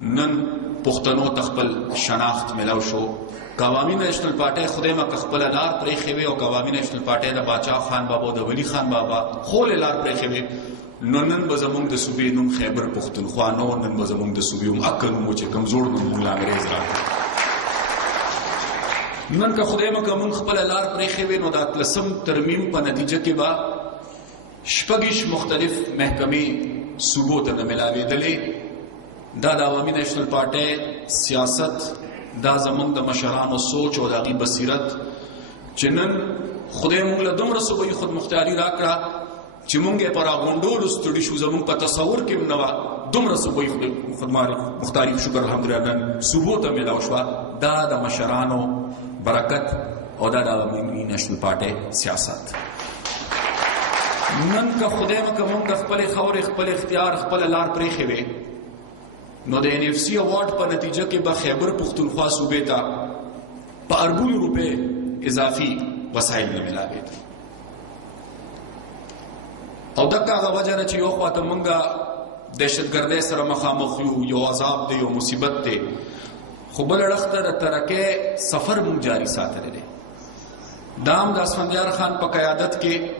نن پښتنو تخپل شناخت ملو شو. قوامي نېشنل پارټي خدای ما خپل لار پرې خوي او قوامي نېشنل پارټي د باچا خان بابا او د ولی خان بابا خول لار پرې خوي. نن به زمونږ د صوبې نوم خیبر پښتونخوا نو نن به زمونږ د صوبې نوم اکنو چې کمزور نوم مولا انګريز را نن که خدای ما کوم خپل لار پرې خوي نو د لسم ترمیم په نتیجه کې با شپږ مختلف محکمې صوبو ته ملاوېدلې. دا د عوامي نېشنل پارټي سیاست دا زمونږ د مشرانو سوچ او د هغوی بصیرت چې نن خدای موږ له دومره صوبایي خودمختاري راکړه چې موږ یې په راغونډولو ستړي شو. زموږ په تصور کې هم نه وه دومره صوبایي خودمختاري شکر الحمدلله نن صوبو ته میلاو شوه. دا د مشرانو برکت او دا د عوامي نېشنل پارټي سیاست. نن که خدای مکه موږ د خپلې خاورې خپل اختیار خپله لار پرېښې نو د NFC اوارډ په نتیجه کې به خیبر پښتونخوا صوبې ته په اربونو روپۍ اضافي وسایل نه ملاوېد. او دغه هغه وجه ده چې یو خواته موږ دهشتګردۍ سره مخامخ یو، یو عذاب دی، یو مصیبت دی، خو بل اړخ ته د ترقۍ سفر موږ جاري ساتلی دی. دا هم د اسفندیار خان په قیادت کې